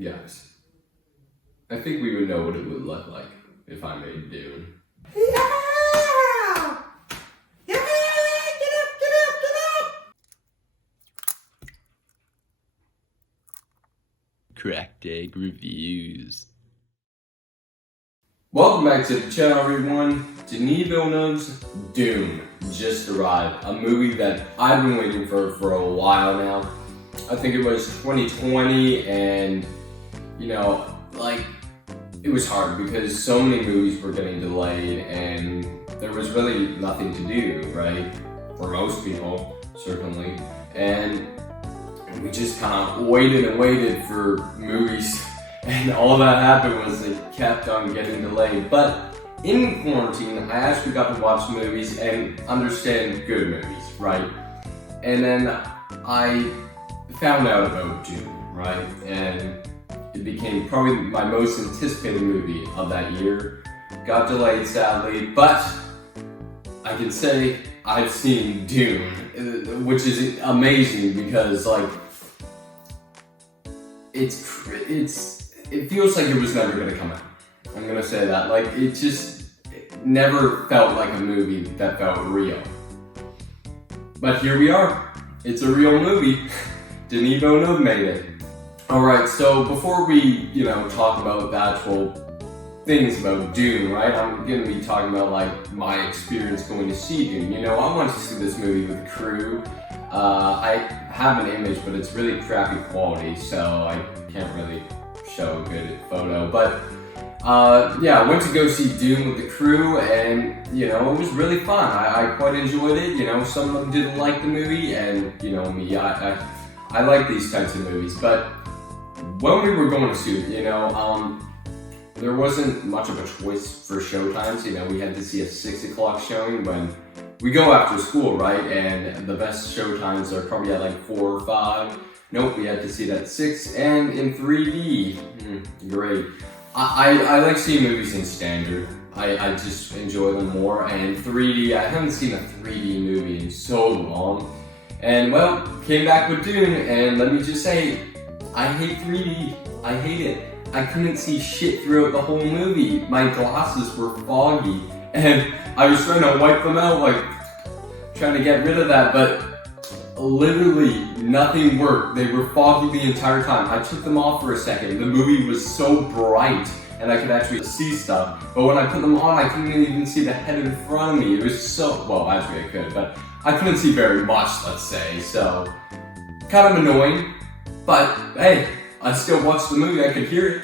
Yes. I think we would know what it would look like if I made Dune. Yeah! Yeah! Get up, get up, get up! Cracked Egg Reviews. Welcome back to the channel, everyone. Denis Villeneuve's Dune just arrived. A movie that I've been waiting for a while now. I think it was 2020, and it was hard because so many movies were getting delayed and there was really nothing to do, right? For most people, certainly. And we just kind of waited and waited for movies, and all that happened was it kept on getting delayed. But in quarantine, I actually got to watch movies and understand good movies, right? And then I found out about Dune, right? And it became probably my most anticipated movie of that year. Got delayed, sadly, but I can say I've seen Dune, which is amazing because it feels like it was never gonna come out. I'm gonna say that. It never felt like a movie that felt real. But here we are. It's a real movie. Denis Villeneuve made it. Alright, so before we, talk about the actual things about Dune, right? I'm gonna be talking about my experience going to see Dune. I wanted to see this movie with the crew. I have an image, but it's really crappy quality, so I can't really show a good photo. But I went to go see Dune with the crew, and it was really fun. I quite enjoyed it. Some of them didn't like the movie, and me, I like these types of movies. But when we were going to see it, there wasn't much of a choice for showtimes. We had to see a 6 o'clock showing when we go after school, right? And the best showtimes are probably at 4 or 5. Nope, we had to see it at 6 and in 3D. Great. I like seeing movies in standard. I just enjoy them more. And 3D, I haven't seen a 3D movie in so long. And came back with Dune, and let me just say, I hate 3D. I hate it. I couldn't see shit throughout the whole movie. My glasses were foggy, and I was trying to wipe them out, trying to get rid of that, but literally nothing worked. They were foggy the entire time. I took them off for a second. The movie was so bright, and I could actually see stuff. But when I put them on, I couldn't even see the head in front of me. It was so, actually I could, but I couldn't see very much, let's say. So, kind of annoying, but hey, I still watched the movie, I could hear it.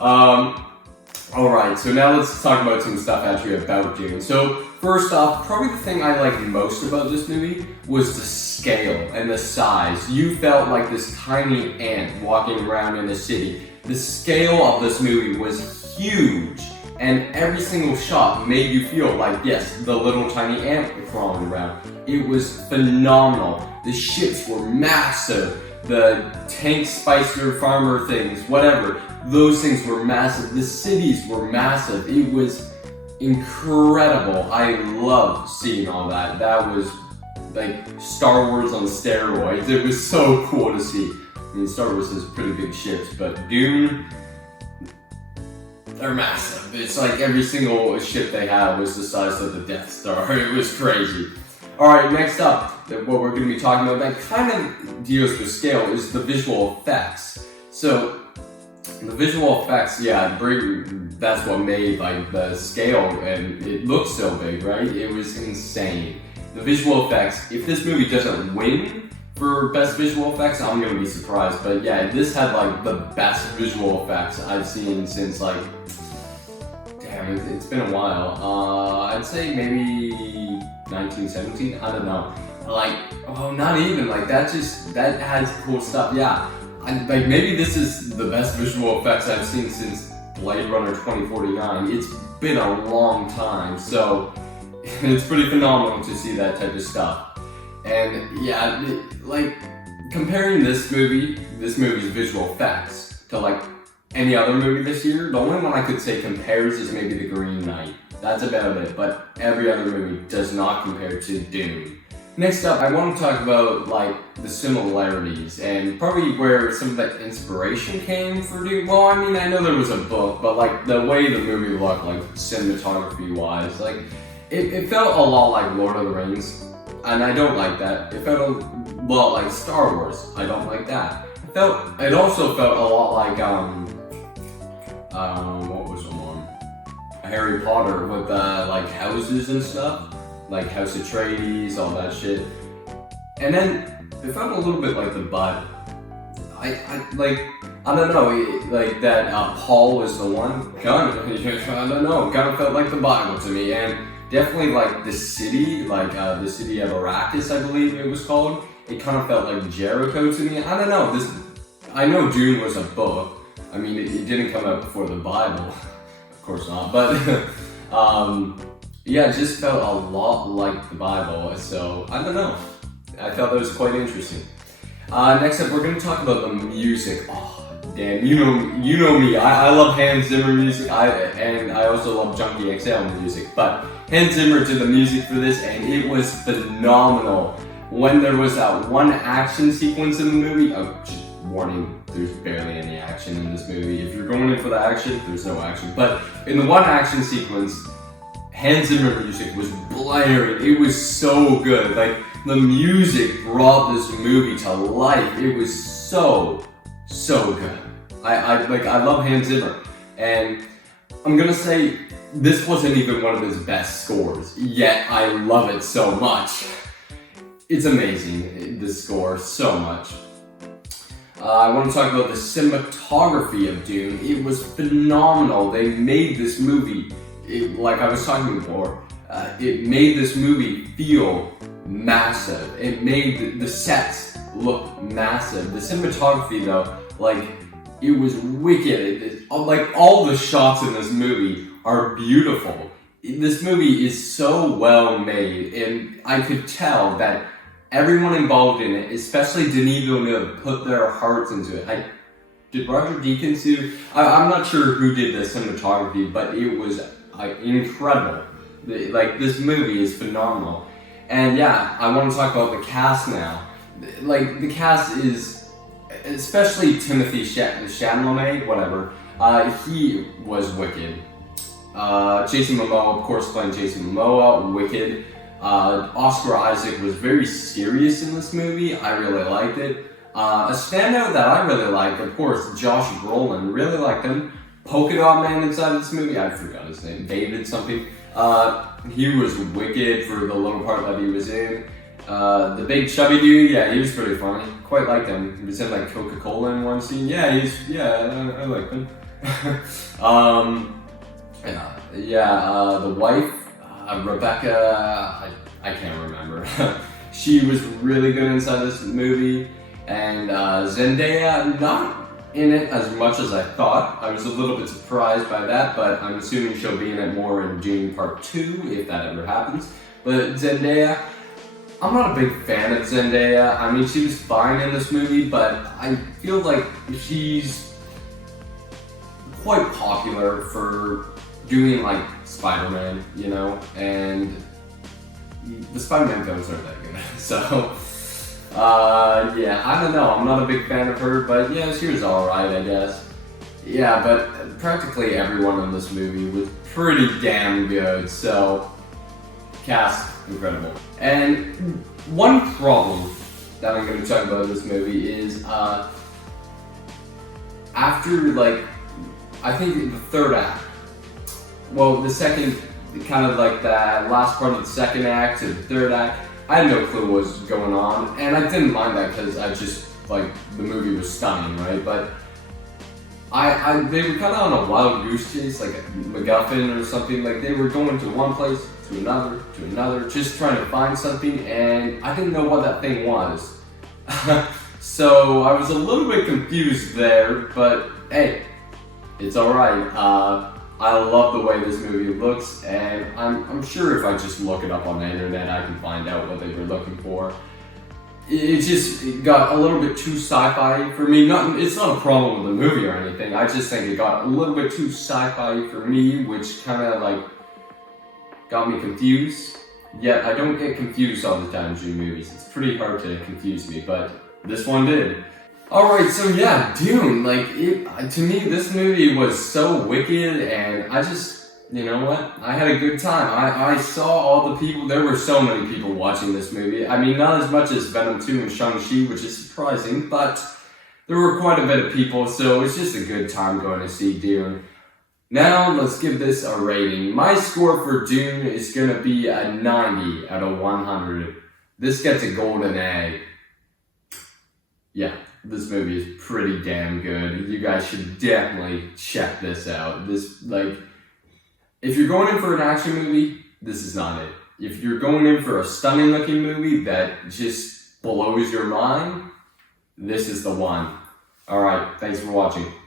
Alright, so now let's talk about some stuff actually about Dune. So, first off, probably the thing I liked most about this movie was the scale and the size. You felt like this tiny ant walking around in the city. The scale of this movie was huge, and every single shot made you feel like, yes, the little tiny ant crawling around. It was phenomenal. The ships were massive. The tank spicer farmer things, whatever, those things were massive. The cities were massive. It was incredible. I loved seeing all that. That was like Star Wars on steroids. It was so cool to see. I mean, Star Wars has pretty big ships, but Dune, they're massive. It's like every single ship they had was the size of the Death Star. It was crazy. Alright, next up, what we're going to be talking about that kind of deals with scale is the visual effects. So, the visual effects, that's what made the scale, and it looks so big, right? It was insane. The visual effects, if this movie doesn't win for best visual effects, I'm going to be surprised. But yeah, this had the best visual effects I've seen since damn, it's been a while. I'd say maybe 1917, I don't know. Not even, that has cool stuff, yeah. Maybe this is the best visual effects I've seen since Blade Runner 2049. It's been a long time, so it's pretty phenomenal to see that type of stuff. And yeah, comparing this movie's visual effects to any other movie this year, the only one I could say compares is maybe The Green Knight. That's about it, but every other movie does not compare to Dune. Next up, I want to talk about like the similarities and probably where some of that inspiration came for Dune. Well, I mean, I know there was a book, but like the way the movie looked, like cinematography wise, like it felt a lot like Lord of the Rings, and I don't like that. It felt a lot like Star Wars. I don't like that. It also felt a lot like what was the one? Harry Potter with like houses and stuff, like House Atreides, all that shit. And then it felt a little bit like the Bible. I don't know, like that Paul was the one. I don't know, kind of felt like the Bible to me, and definitely like the city, like the city of Arrakis, I believe it was called. It kind of felt like Jericho to me. I don't know. I know Dune was a book. I mean, it didn't come out before the Bible, of course not. But yeah, it just felt a lot like the Bible. So I don't know. I thought that was quite interesting. Next up, we're going to talk about the music. Oh, damn, you know me. I love Hans Zimmer music, and I also love Junkie XL music. But Hans Zimmer did the music for this, and it was phenomenal. When there was that one action sequence in the movie, just warning, there's barely any action in this movie. If you're going in for the action, there's no action. But in the one action sequence, Hans Zimmer music was blaring. It was so good. Like, the music brought this movie to life. It was so good. I love Hans Zimmer, and I'm gonna say this wasn't even one of his best scores, yet I love it so much. It's amazing, this score, so much. I want to talk about the cinematography of Dune. It was phenomenal. They made this movie, like I was talking before, it made this movie feel massive. It made the sets look massive. The cinematography though, like, it was wicked. Like, all the shots in this movie are beautiful. This movie is so well made, and I could tell that everyone involved in it, especially Denis Villeneuve, put their hearts into it. Did Roger Deakins do? I'm not sure who did the cinematography, but it was incredible. This movie is phenomenal. And yeah, I want to talk about the cast now. Like, the cast is, especially Timothée Chalamet, whatever, he was wicked. Jason Momoa, of course, playing Jason Momoa, wicked. Oscar Isaac was very serious in this movie. I really liked it. A standout that I really liked, of course, Josh Brolin. Really liked him. Polka Dot Man inside of this movie, I forgot his name, David something. He was wicked for the little part that he was in. The big chubby dude, yeah, he was pretty funny. Quite liked him. He was in like Coca-Cola in one scene. Yeah, I liked him. The wife, Rebecca, I can't remember. She was really good inside this movie. And Zendaya, not in it as much as I thought. I was a little bit surprised by that, but I'm assuming she'll be in it more in Dune Part 2, if that ever happens. But Zendaya, I'm not a big fan of Zendaya. I mean, she was fine in this movie, but I feel like she's quite popular for doing like Spider-Man, you know, and the Spider-Man films aren't that good. So, yeah, I don't know. I'm not a big fan of her, but yeah, she was alright, I guess. Yeah, but practically everyone in this movie was pretty damn good, so cast, incredible. And one problem that I'm going to talk about in this movie is after, like, I think the third act, well, the second, kind of like that last part of the second act to the third act, I had no clue what was going on, and I didn't mind that because I just, like, the movie was stunning, right? But they were kind of on a wild goose chase, like a McGuffin or something. Like, they were going to one place, to another, just trying to find something, and I didn't know what that thing was. So I was a little bit confused there, but hey, it's alright. I love the way this movie looks, and I'm sure if I just look it up on the internet, I can find out what they were looking for. It got a little bit too sci-fi for me. It's not a problem with the movie or anything. I just think it got a little bit too sci-fi for me, which kind of like got me confused. Yet I don't get confused all the time during movies. It's pretty hard to confuse me, but this one did. Alright, so yeah, Dune, to me this movie was so wicked, and I just, you know what, I had a good time. I saw all the people, there were so many people watching this movie. I mean, not as much as Venom 2 and Shang-Chi, which is surprising, but there were quite a bit of people, so it's just a good time going to see Dune. Now, let's give this a rating. My score for Dune is going to be a 90 out of 100. This gets a golden A. Yeah, this movie is pretty damn good. You guys should definitely check this out. If you're going in for an action movie, this is not it. If you're going in for a stunning looking movie that just blows your mind, this is the one. Alright, thanks for watching.